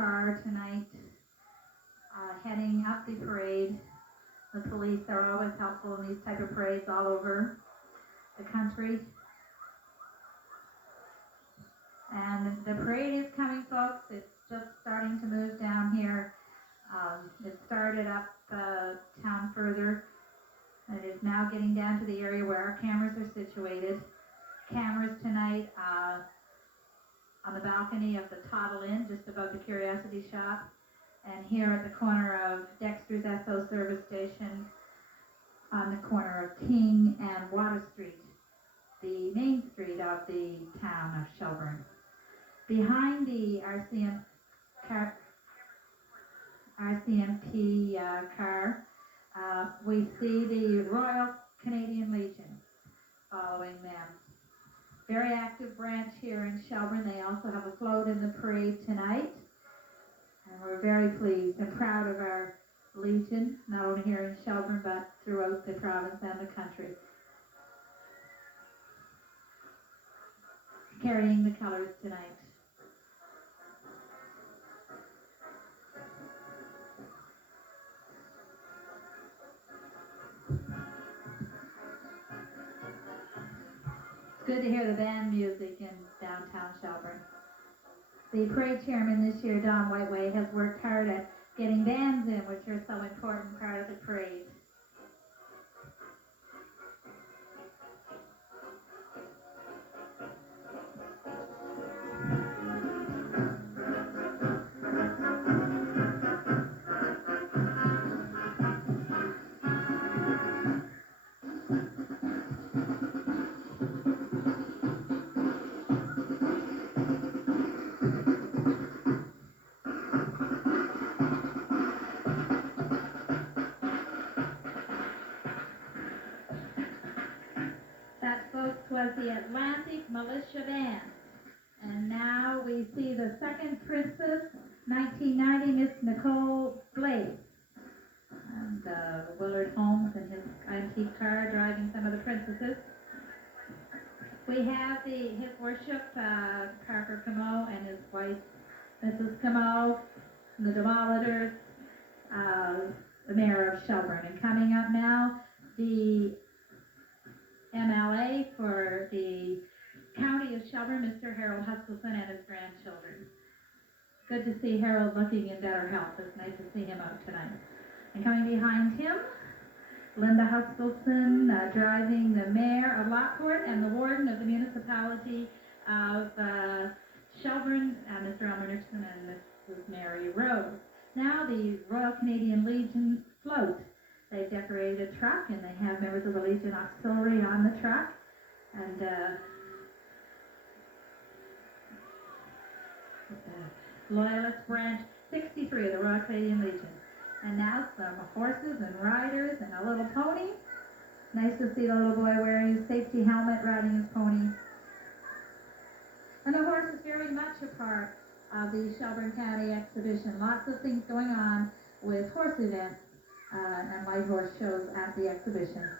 car tonight, heading up the parade. The police are always helpful in these type of parades all over the country. And the parade is coming, folks. It's just starting to move down here. It started up town further, and it is now getting down to the area where our cameras are situated. Cameras tonight on the balcony of the Tottle Inn, just above the Curiosity Shop, and here at the corner of Dexter's Esso service station, on the corner of King and Water Street, the main street of the town of Shelburne. Behind the RCMP car, we see the Royal Canadian Legion following them. Very active branch here in Shelburne. They also have a float in the parade tonight. And we're very pleased and proud of our Legion, not only here in Shelburne, but throughout the province and the country. Carrying the colors tonight. Good to hear the band music in downtown Shelburne. The parade chairman this year, Don Whiteway, has worked hard at getting bands in, which are so important part of the parade. Was the Atlantic Militia Band. And now we see the second Princess, 1990, Miss Nicole Blake. And Willard Holmes and his antique car driving some of the princesses. We have his worship, Parker Camo and his wife, Mrs. Camo, and the Demolators, the Mayor of Shelburne. And coming up now, the MLA for the County of Shelburne, Mr. Harold Huskelson, and his grandchildren. Good to see Harold looking in better health. It's nice to see him out tonight. And coming behind him, Linda Huskelson, driving the Mayor of Lockport and the Warden of the Municipality of Shelburne, Mr. Elmer Nixon and Mrs. Mary Rose. Now the Royal Canadian Legion float. They've decorated a truck, and they have members of the Legion Auxiliary on the truck. And the Loyalist Branch 63 of the Royal Canadian Legion. And now some horses and riders and a little pony. Nice to see the little boy wearing his safety helmet, riding his pony. And the horse is very much a part of the Shelburne County exhibition. Lots of things going on with horse events. And light horse shows at the exhibition.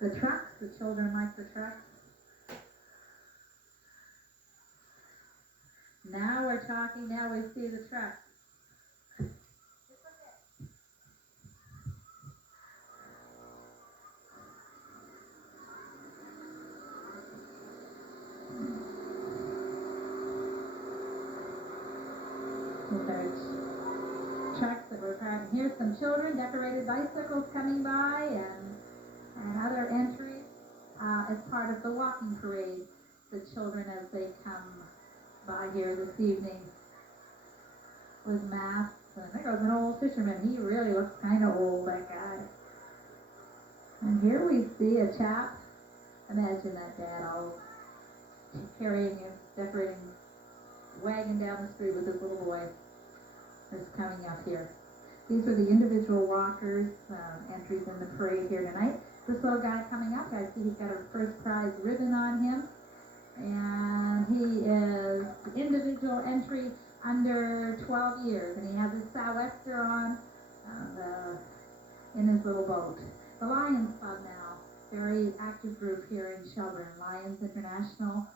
The trucks, the children like the trucks. Now we're talking, now we see the trucks. Trucks that were parked. Here's some children, decorated bicycles coming by, and other entries as part of the walking parade. The children, as they come by here this evening with masks. And there goes an old fisherman. He really looks kind of old, that guy. And here we see a chap. Imagine that dad all carrying his decorating wagon down the street with his little boy. That's coming up here. These are the individual walkers, entries in the parade here tonight. This little guy coming up, I see he's got a first prize ribbon on him. And he is individual entry under 12 years. And he has his sou'wester on in his little boat. The Lions Club now, very active group here in Shelburne. Lions International,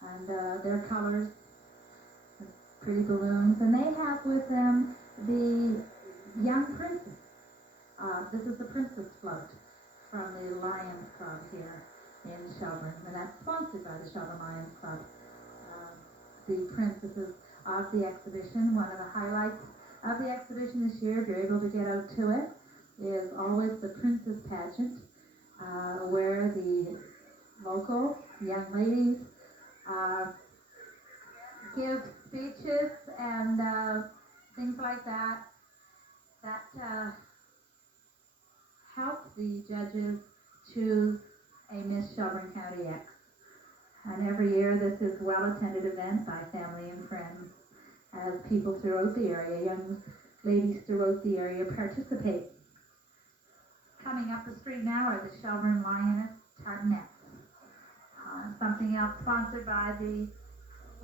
and their colors. pretty balloons, and they have with them the young princess. This is the Princess Float from the Lions Club here in Shelburne, and that's sponsored by the Shelburne Lions Club. The princesses of the exhibition, one of the highlights of the exhibition this year, if you're able to get out to it, is always the Princess Pageant, where the local young ladies give speeches and things like that help the judges choose a Miss Shelburne County X. And every year this is a well-attended event by family and friends as people throughout the area, young ladies throughout the area participate. Coming up the street now are the Shelburne Lioness Tartanettes. Something else sponsored by the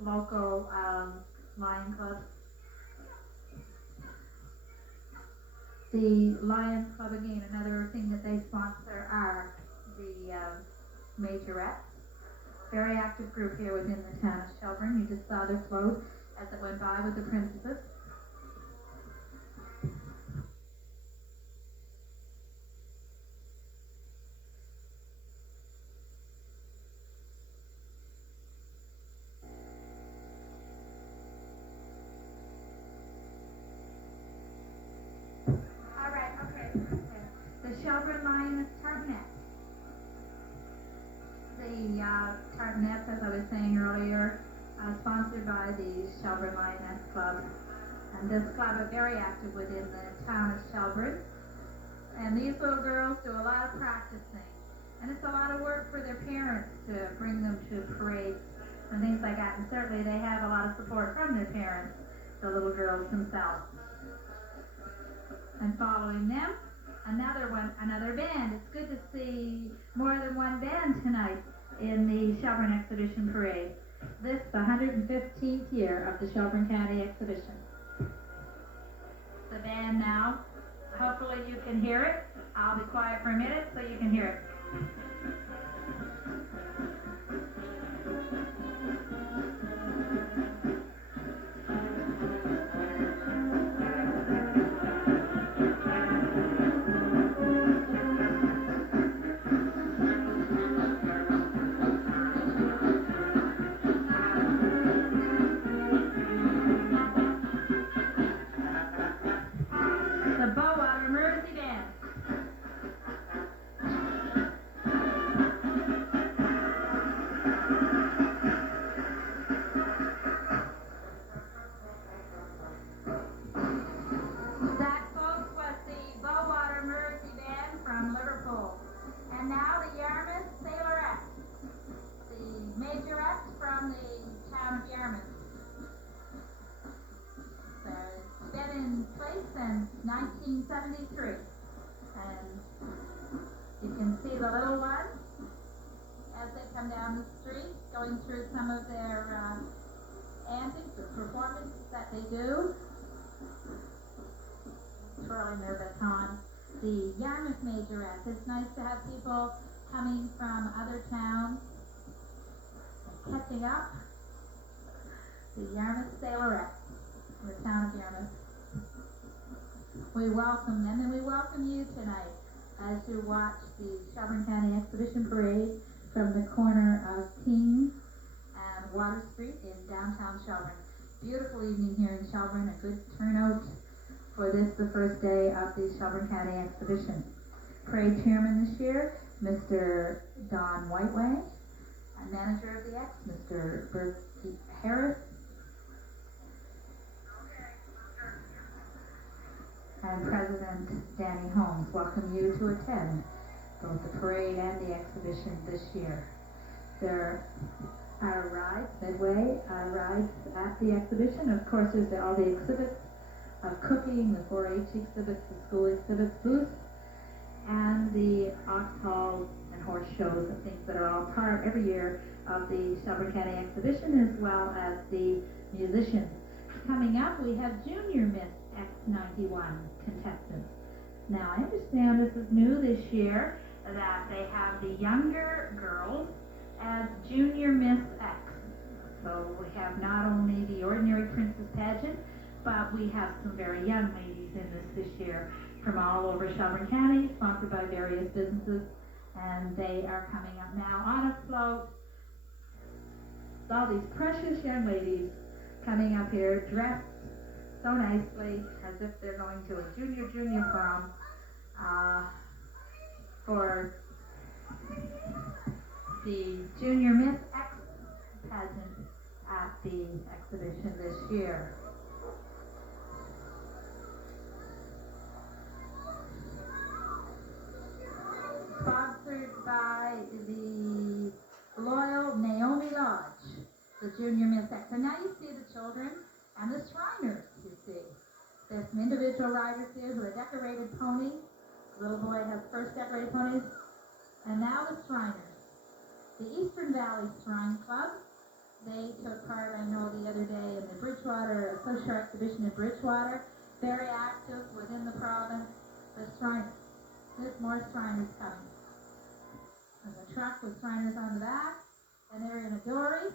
local Lion Club. The Lions Club, again, another thing that they sponsor are the majorettes. Very active group here within the town of Shelburne. You just saw their float as it went by with the princesses. All right, okay. The Shelburne Lioness Tartanettes. The tartanettes, as I was saying earlier, sponsored by the Shelburne Lioness Club. And this club is very active within the town of Shelburne. And these little girls do a lot of practicing. And it's a lot of work for their parents to bring them to parades and things like that. And certainly they have a lot of support from their parents, the little girls themselves. And following them, another band. It's good to see more than one band tonight in the Shelburne Exhibition Parade. This is the 115th year of the Shelburne County Exhibition. The band now, hopefully you can hear it. I'll be quiet for a minute so you can hear it. In place since 1973, and you can see the little ones as they come down the street going through some of their antics or performances that they do, twirling their batons. The Yarmouth Majorettes, it's nice to have people coming from other towns catching up. The Yarmouth Sailorettes from the town of Yarmouth. We welcome them, and we welcome you tonight as you watch the Shelburne County Exhibition Parade from the corner of King and Water Street in downtown Shelburne. Beautiful evening here in Shelburne, a good turnout for this, the first day of the Shelburne County Exhibition. Parade chairman this year, Mr. Don Whiteway, and manager of the X, Mr. Bertie Harris, and President Danny Holmes welcome you to attend both the parade and the exhibition this year. There are rides, midway rides at the exhibition. Of course, there's all the exhibits of cooking, the 4-H exhibits, the school exhibits booths, and the ox halls and horse shows and things that are all part every year of the Shelburne County Exhibition, as well as the musicians. Coming up, we have Junior Miss X91 contestants. Now, I understand this is new this year, that they have the younger girls as Junior Miss X. So we have not only the ordinary Princess pageant, but we have some very young ladies in this year from all over Shelburne County, sponsored by various businesses, and they are coming up now on a float. All these precious young ladies coming up here dressed so nicely as if they're going to a junior prom for the Junior Miss X pageant at the exhibition this year. Sponsored by the Loyal Naomi Lodge, the Junior Miss X. And now you see the children and the Shriners, you see. There's some individual riders here who are decorated ponies. The little boy has first decorated ponies. And now the Shriners. The Eastern Valley Shrine Club, they took part, I know, the other day in the Bridgewater Social Exhibition in Bridgewater. Very active within the province. The Shriners. There's more Shriners coming. There's a truck with Shriners on the back. And they're in a dory,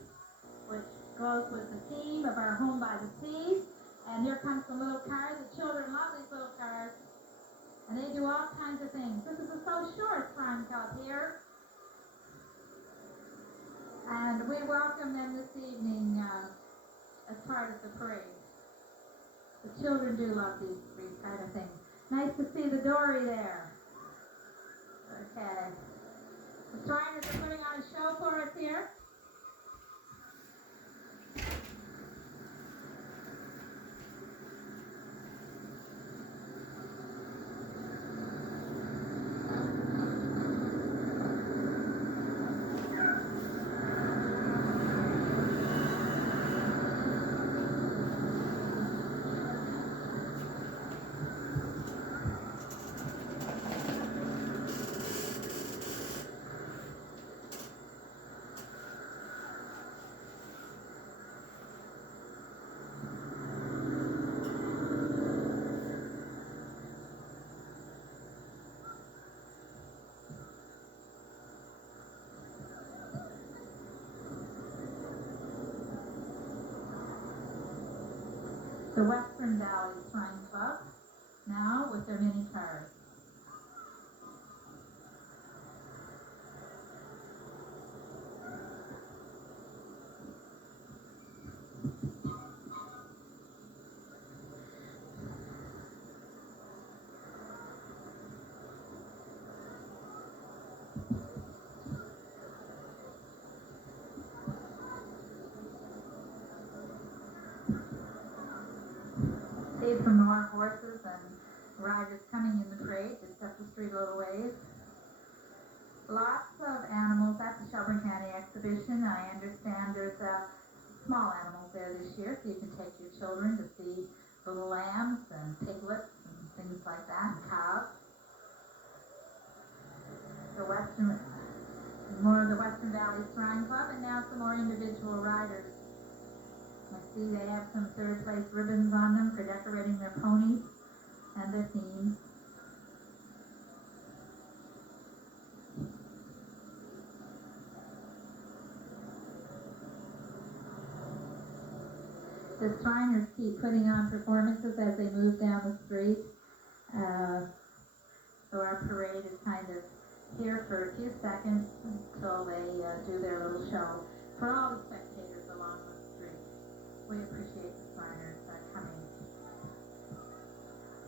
which goes with the theme of our home by the sea. And here comes the little cars. The children love these little cars. And they do all kinds of things. This is a South Shore Shrine Club here. And we welcome them this evening as part of the parade. The children do love these kind of things. Nice to see the dory there. Okay. The Shriners are putting on a show for us here. The Western Valley Shrine Club, now with their mini cars. See some more horses and riders coming in the parade just up the street a little ways. Lots of animals at the Shelburne County exhibition. I understand there's small animals there this year, so you can take your children to see little lambs and piglets and things like that, and cows. More of the Western Valley Shrine Club, and now some more individual riders. I see they have some third place ribbons on them for decorating their ponies and their themes. The Shriners keep putting on performances as they move down the street. So our parade is kind of here for a few seconds until they do their little show for all the spectators along the street. We appreciate the Shriners coming.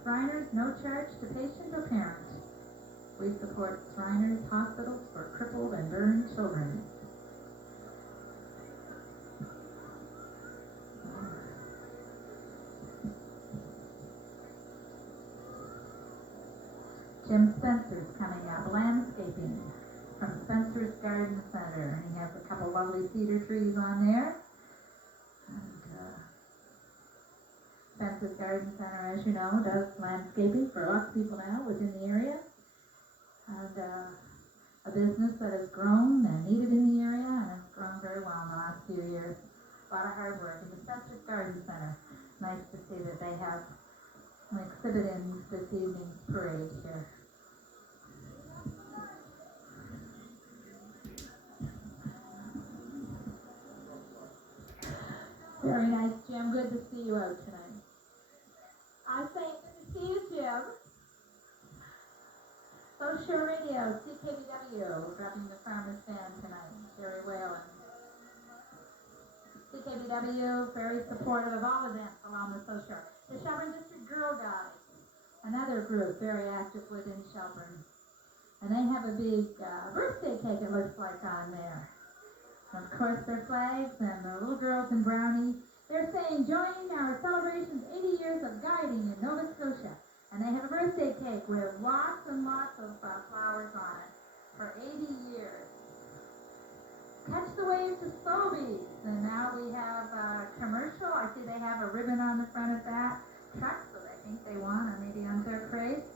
Shriners, no charge to patient or parent. We support Shriners hospitals for crippled and burned children. Jim Spencer's coming up, landscaping from Spencer's Garden Center. And he has a couple lovely cedar trees on there. And Spencer's Garden Center, as you know, does landscaping for lots of people now within the area. And a business that has grown and needed in the area and has grown very well in the last few years. A lot of hard work. And the Spencer's Garden Center, nice to see that they have an exhibit in this evening's parade here. Very nice, Jim. Good to see you out tonight. I say good to see you, Jim. Social Radio, CKBW, grabbing the Farmers Band tonight. Jerry Whalen. CKBW, very supportive of all events along the social. The Shelburne District Girl Guides, another group very active within Shelburne. And they have a big birthday cake, it looks like, on there. And of course, their flags and the little girls in brownie. They're saying, join our celebrations 80 years of guiding in Nova Scotia. And they have a birthday cake with lots and lots of flowers on it for 80 years. Catch the wave to Sobeys. And now we have a commercial. I see they have a ribbon on the front of that truck, so I think they won, or maybe on their crate.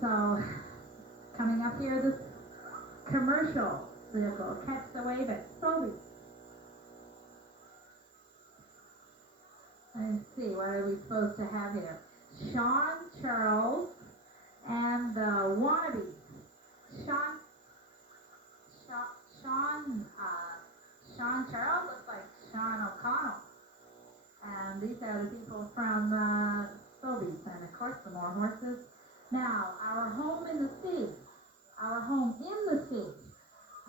So, coming up here, this commercial vehicle, Catch the Wave at Sobeys. Let's see, what are we supposed to have here? Sean Charles and the Wannabes. Sean Charles looks like Sean O'Connell. And these are the people from Sobeys, and of course the more horses. Now, our home in the sea. Our home in the sea.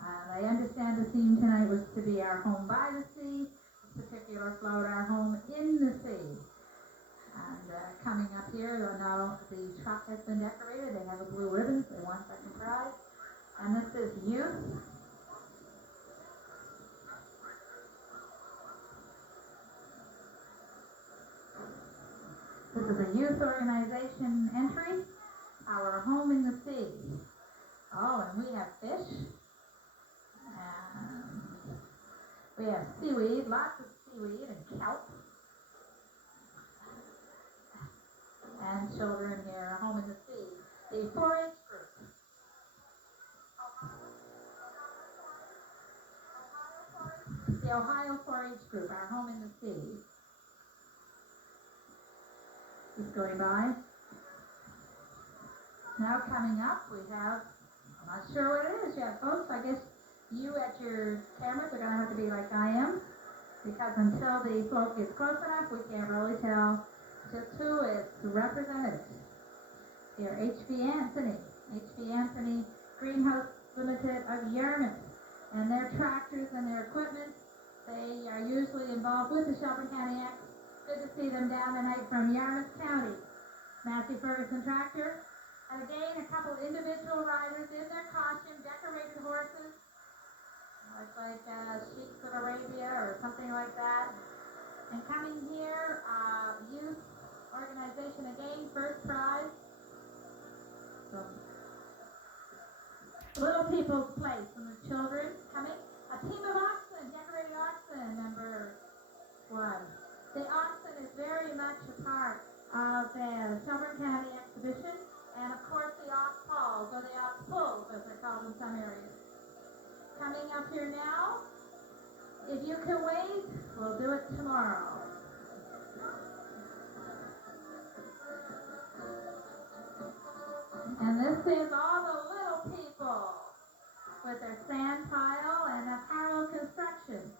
I understand the theme tonight was to be our home by the sea. This particular float, our home in the sea. And coming up here, now the truck has been decorated. They have a blue ribbon. They won second prize. And this is youth. This is a youth organization entry. Our home in the sea. Oh, and we have fish. And we have seaweed, lots of seaweed and kelp. And children here, home in the sea. The 4-H group. The Ohio 4-H group, our home in the sea. Just going by. Now coming up, we have, I'm not sure what it is yet, folks. I guess you at your cameras are going to have to be like I am, because until the float gets close enough, we can't really tell just who it's represented. Here, H.B. Anthony Greenhouse Limited of Yarmouth, and their tractors and their equipment. They are usually involved with the Shelburne County Act. Good to see them down tonight from Yarmouth County. Massey Ferguson Tractor. And again, a couple individual riders in their costume, decorated horses. Looks like Sheiks of Arabia or something like that. And coming here, youth organization again, first prize. So, Little People's Place and the children coming. A team of oxen, decorated oxen, number 1. The oxen is very much a part of the Shelburne County exhibition, and of course the ox pulls, or the ox pulls, as they're called in some areas. Coming up here now, if you can wait, we'll do it tomorrow. And this is all the little people with their sand pile and apparel construction.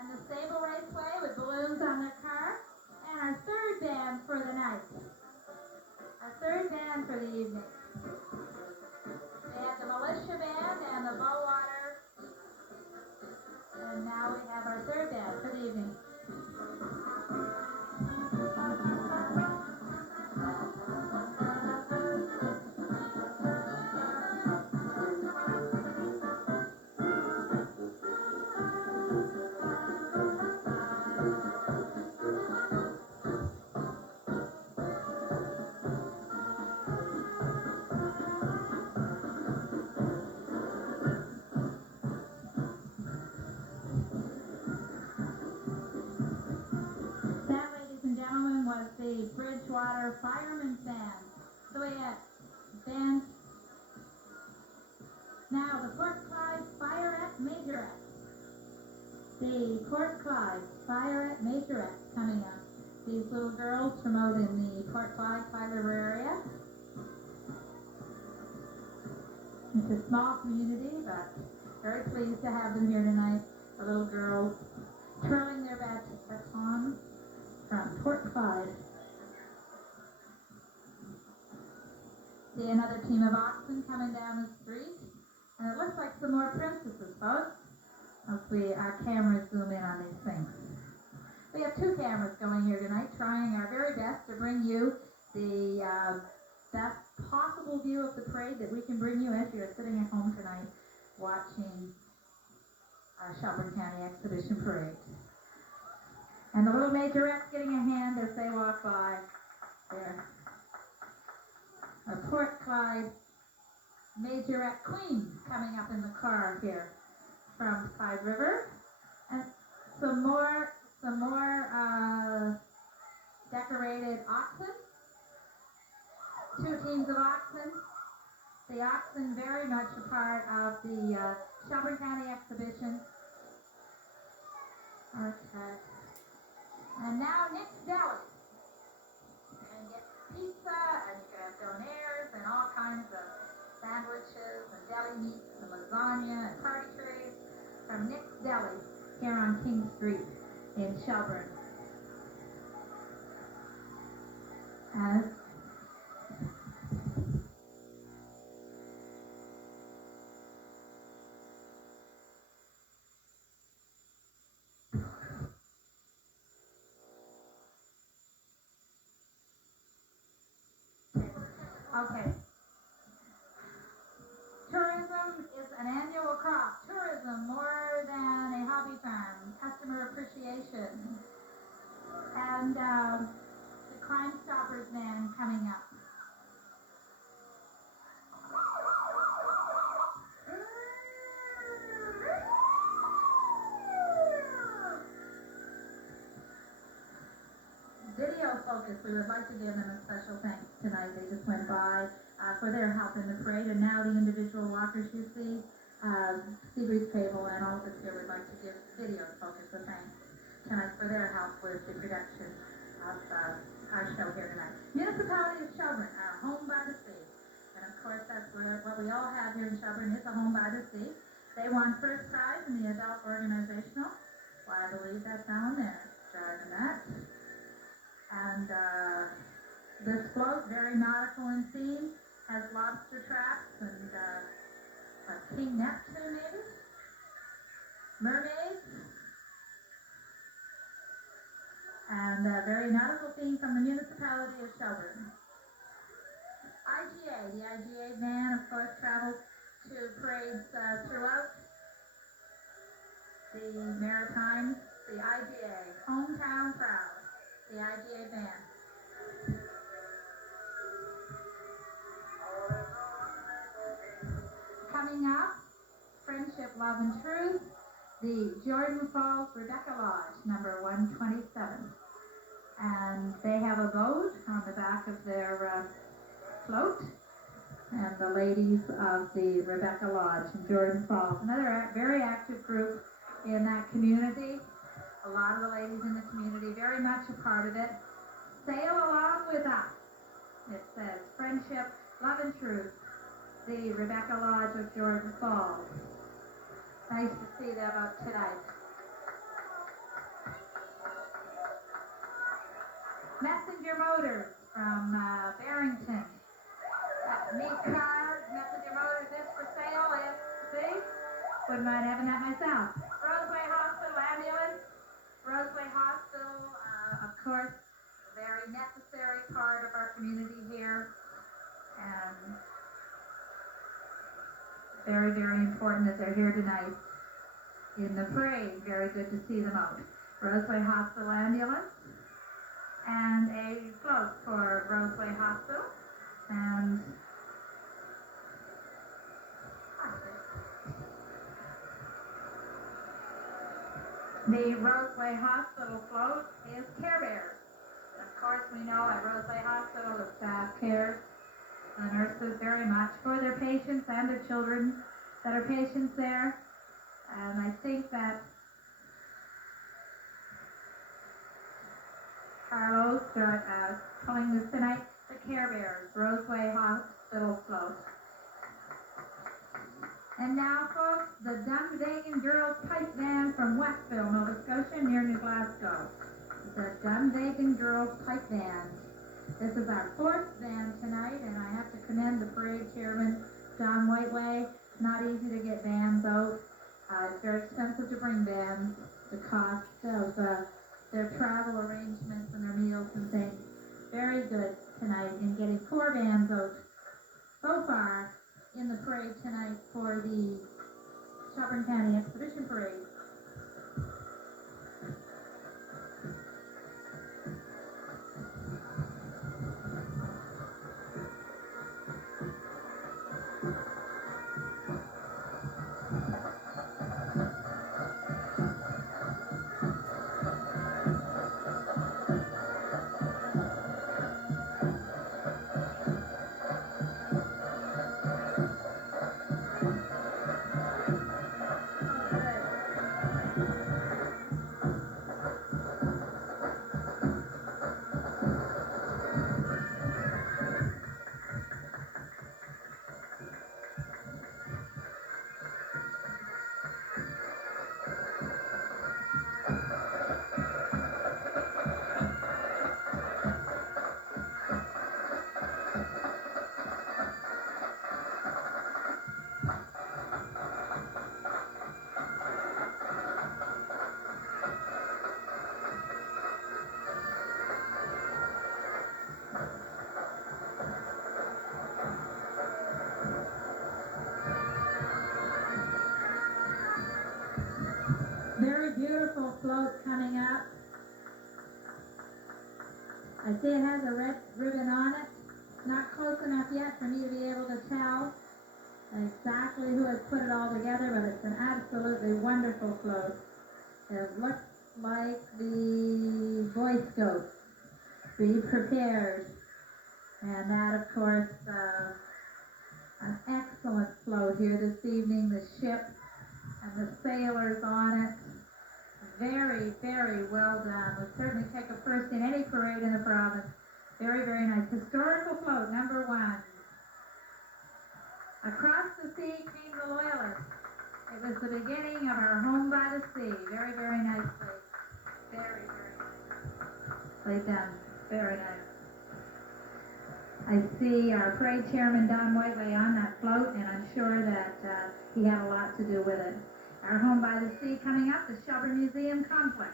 And the Stable Raceway with balloons on their car. And our third band for the night. Our third band for the evening. We had the militia band and the Bowater. And now we have our third band for the evening. The Bridgewater Firemen's Band. So we have band. Now the Port Clyde Firette Majorettes. The Port Clyde Firette Majorettes coming up. These little girls from out in the Port Clyde, Tyler area. It's a small community, but very pleased to have them here tonight. The little girls twirling their batons from Port Clyde. See another team of oxen coming down the street, and it looks like some more princesses, folks. Hopefully our cameras zoom in on these things. We have 2 cameras going here tonight, trying our very best to bring you the best possible view of the parade that we can bring you as you're sitting at home tonight watching our Shelburne County Exhibition Parade. And the little majorettes getting a hand as they walk by there. A Port Clyde Majorette Queen coming up in the car here from Clyde River. And some more decorated oxen. 2 teams of oxen. The oxen very much a part of the Shelburne County Exhibition. Okay. And now Nick's Deli. You can get pizza, and you can have donaires, and all kinds of sandwiches, and deli meats, and lasagna, and party trays from Nick's Deli here on King Street in Shelburne. And okay. Tourism is an annual crop. Tourism, more than a hobby farm. Customer appreciation. And the Crime Stoppers man coming up. Video Focus, we would like to give them a special thanks tonight. They just went by for their help in the parade, and now the individual walkers you see, Seabreeze Cable and all of us here would like to give Video Focus a thanks tonight for their help with the production of our show here tonight. Municipality of Shelburne, our home by the sea. And of course that's what we all have here in Shelburne is a home by the sea. They won first prize in the adult organizational. Well, I believe that's down there, driving that. And this float, very nautical in theme, has lobster traps and a King Neptune maybe? Mermaids. And a very nautical theme from the municipality of Shelburne. IGA, the IGA van, of course, travels to parades throughout the Maritimes. The IGA, hometown proud. The IGA van. Coming up, Friendship, Love, and Truth, the Jordan Falls Rebecca Lodge, number 127. And they have a boat on the back of their float. And the ladies of the Rebecca Lodge in Jordan Falls, another very active group in that community. A lot of the ladies in the community very much a part of it. Sail along with us. It says Friendship, Love, and Truth, the Rebecca Lodge of Jordan Falls. Nice to see them out tonight. Messenger Motors from Barrington. That neat car, Messenger Motors is for sale. See? Wouldn't mind having that myself. Roseway Hospital ambulance. Roseway Hospital, of course, a very necessary part of our community here. And very, very important that they're here tonight in the parade. Very good to see them out. Roseway Hospital ambulance. And a float for Roseway Hospital. And the Roseway Hospital float is Care Bears. Of course, we know at Roseway Hospital the staff cares the nurses very much for their patients and their children that are patients there. And I think that Carlos calling this tonight the Care Bears, Roseway Hospital float. And now, folks, the Dunvegan Girls Pipe Band from Westville, Nova Scotia, near New Glasgow. The Dunvegan Girls Pipe Band. This is our fourth band tonight, and I have to commend the parade chairman, John Whiteway. It's not easy to get bands out. It's very expensive to bring bands. The cost of their travel arrangements and their meals and things. Very good tonight in getting 4 bands out so far in the parade tonight for the Shelburne County Exhibition Parade. Very beautiful float coming up. I see it has a red ribbon on it. Not close enough yet for me to be able to tell exactly who has put it all together, but it's an absolutely wonderful float. It looks like the Boy Scouts. Be prepared. And that, of course, an excellent float here this evening. The ship and the sailors on it. Very, very well done. Would certainly take a first in any parade in the province. Very, very nice. Historical float, number 1. Across the sea came the Loyalists. It was the beginning of our home by the sea. Very, very nice place. Very, very nice. Laid down. Very nice. I see our parade chairman, Don Whiteway, on that float, and I'm sure that he had a lot to do with it. Our home by the sea coming up, the Shelburne Museum Complex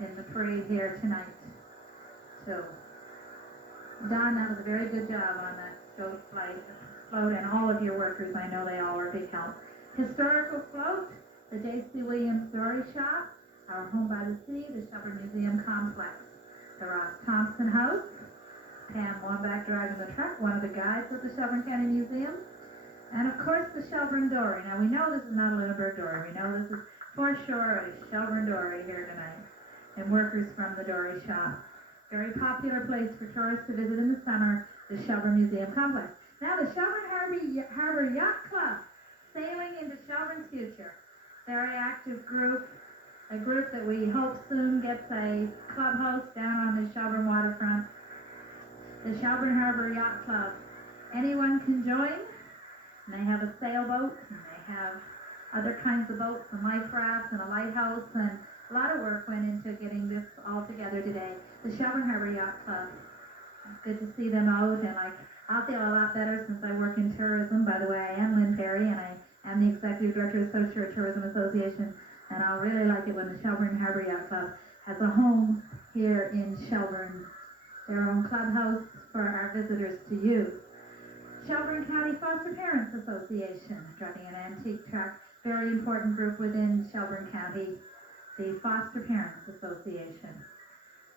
in the parade here tonight. So, Don, that was a very good job on that float, and all of your workers. I know they all were a big help. Historical float, the J.C. Williams Story Shop, our home by the sea, the Shelburne Museum Complex, the Ross Thompson House, Pam Wambach driving the truck, one of the guides at the Shelburne County Museum, and of course the Shelburne Dory. Now we know this is not a Lunenburg Dory. We know this is for sure a Shelburne Dory here tonight, and workers from the Dory Shop. Very popular place for tourists to visit in the summer, the Shelburne Museum Complex. Now the Shelburne Harbor Yacht Club, sailing into Shelburne's future. Very active group, a group that we hope soon gets a clubhouse down on the Shelburne waterfront. The Shelburne Harbor Yacht Club. Anyone can join. And they have a sailboat, and they have other kinds of boats and life rafts and a lighthouse, and a lot of work went into getting this all together today. The Shelburne Harbor Yacht Club. It's good to see them out, and I'll feel a lot better since I work in tourism. By the way, I am Lynn Perry, and I am the Executive Director of Social Tourism Association, and I'll really like it when the Shelburne Harbor Yacht Club has a home here in Shelburne. Their own clubhouse for our visitors to use. Shelburne County Foster Parents Association, driving an antique truck, very important group within Shelburne County, the Foster Parents Association.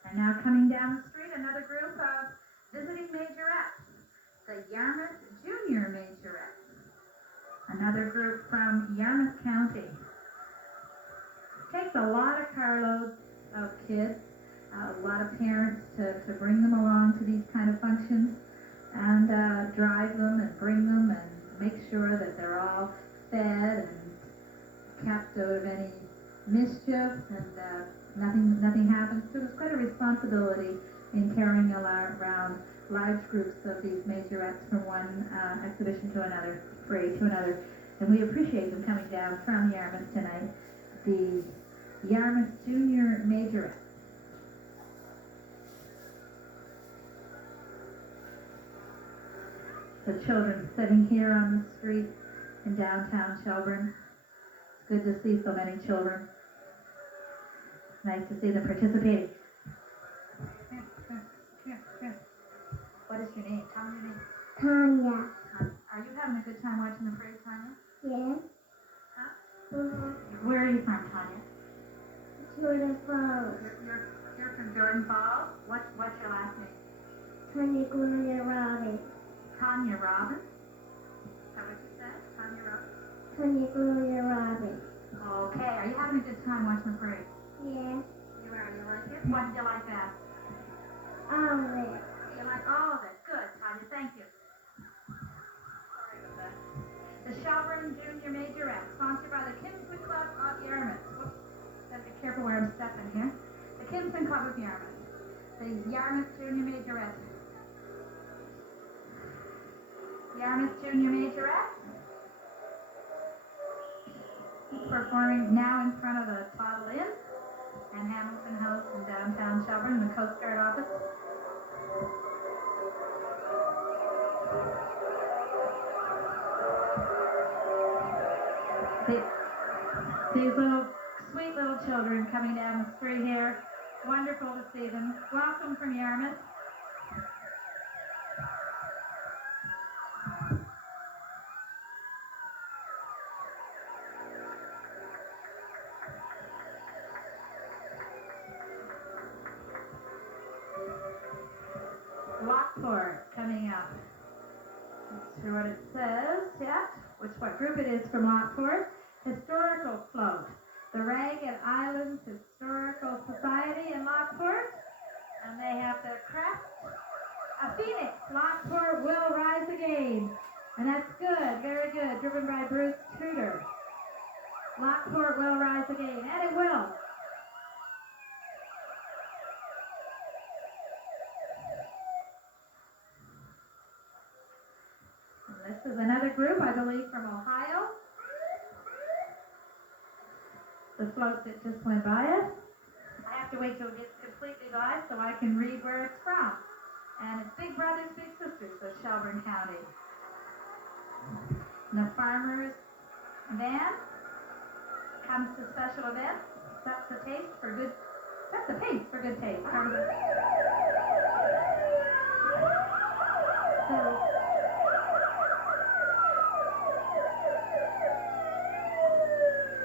And now coming down the street, another group of visiting majorettes, the Yarmouth Junior Majorettes, another group from Yarmouth County. Takes a lot of carloads of kids, a lot of parents to bring them along to these kind of functions, and drive them and bring them and make sure that they're all fed and kept out of any mischief, and nothing happens. So there's quite a responsibility in carrying around large groups of these majorettes from one exhibition to another, parade to another. And we appreciate them coming down from Yarmouth tonight. The Yarmouth Junior Majorettes. The children sitting here on the street in downtown Shelburne. It's good to see so many children. Nice to see them participating. What is your name? Tell me your name. Tanya. Are you having a good time watching the parade, Tanya? Yes. Huh? Where are you from, Tanya? Jordan Falls. You're from Jordan Falls? What's your last name? Tanya Gloria Robbins. Tanya Robbins? Is that what you said? Tanya Robbins? Tanya Gloria Robbins. Okay. Are you having a good time watching the parade? Yes. You are. You like it? What do you like best? All of it. You like all of it. Good, Tanya. Thank you. Sorry about that. The Shelburne Junior Majorette, sponsored by the Kinsman Club of Yarmouth. Whoops. Gotta be careful where I'm stepping here. The Kinsman Club of Yarmouth. The Yarmouth Junior Majorette. Yarmouth Junior Majorette. Performing now in front of the Toddle Inn and Hamilton House in downtown Shelburne, the Coast Guard office. These little, sweet little children coming down the street here. Wonderful to see them. Welcome from Yarmouth. Lockport coming up. Not sure what it says yet, what group it is from Lockport. Historical Float. The Ragged Islands Historical Society in Lockport. And they have their crest. A phoenix. Lockport will rise again. And that's good, very good. Driven by Bruce Truder. Lockport will rise again. And it will. This is another group, I believe, from Ohio. The float that just went by us. I have to wait till it gets completely by so I can read where it's from. And it's Big Brothers, Big Sisters of Shelburne County. And the Farmers Van comes to special events, sets the pace for good taste. Part of it. So,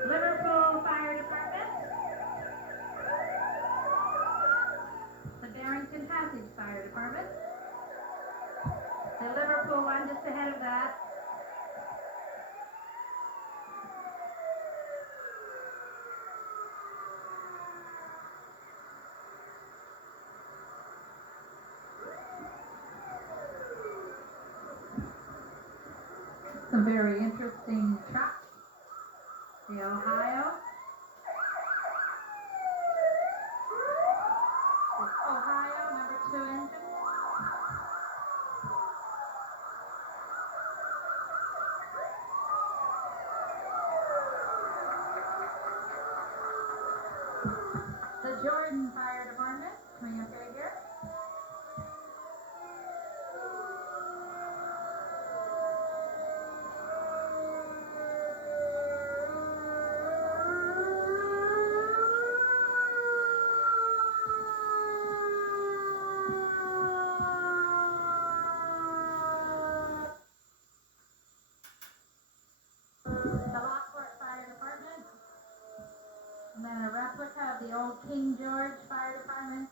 Liverpool Fire Department, the Barrington Passage Fire Department, the Liverpool one just ahead of that, some very interesting trucks. The Ohio. The Ohio #2 engine. The Jordan Fire Department coming up right here. The Lockport Fire Department, and then a replica of the old King George Fire Department,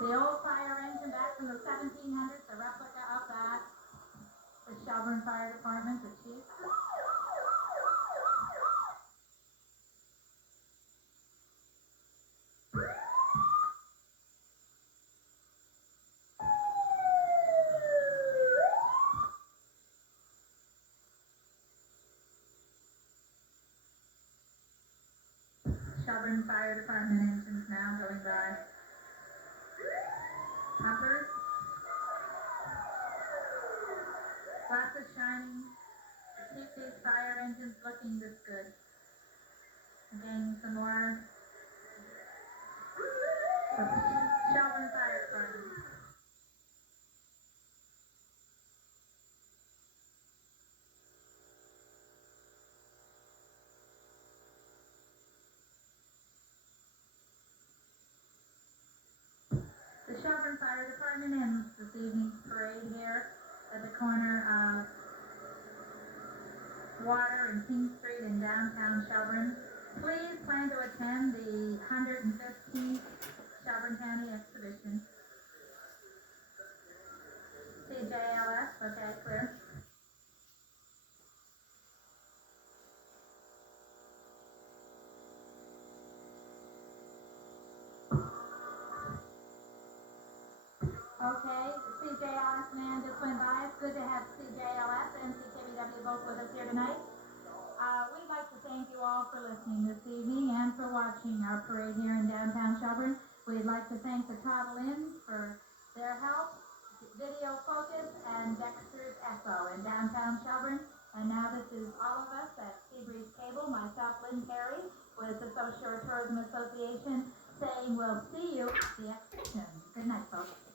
the old fire engine back from the 1700s, the replica of that, the Shelburne Fire Department, the chief. Shelburne Fire Department engines now going by. Pumpers. Lots of shining to keep these fire engines looking this good. Again, some more Shelburne Fire Department. The Shelburne Fire Department ends this evening's parade here at the corner of Water and King Street in downtown Shelburne. Please plan to attend the 115th Shelburne County Exhibition. CJLS, okay, clear. Okay, the CJLS man just went by. It's good to have CJLS and CKBW both with us here tonight. We'd like to thank you all for listening this evening and for watching our parade here in downtown Shelburne. We'd like to thank the Toddle Inns for their help, Video Focus, and Dexter's Echo in downtown Shelburne. And now this is all of us at Seabreeze Cable, myself, Lynn Perry, with the Social Shore Tourism Association, saying we'll see you at the exhibition. Good night, folks.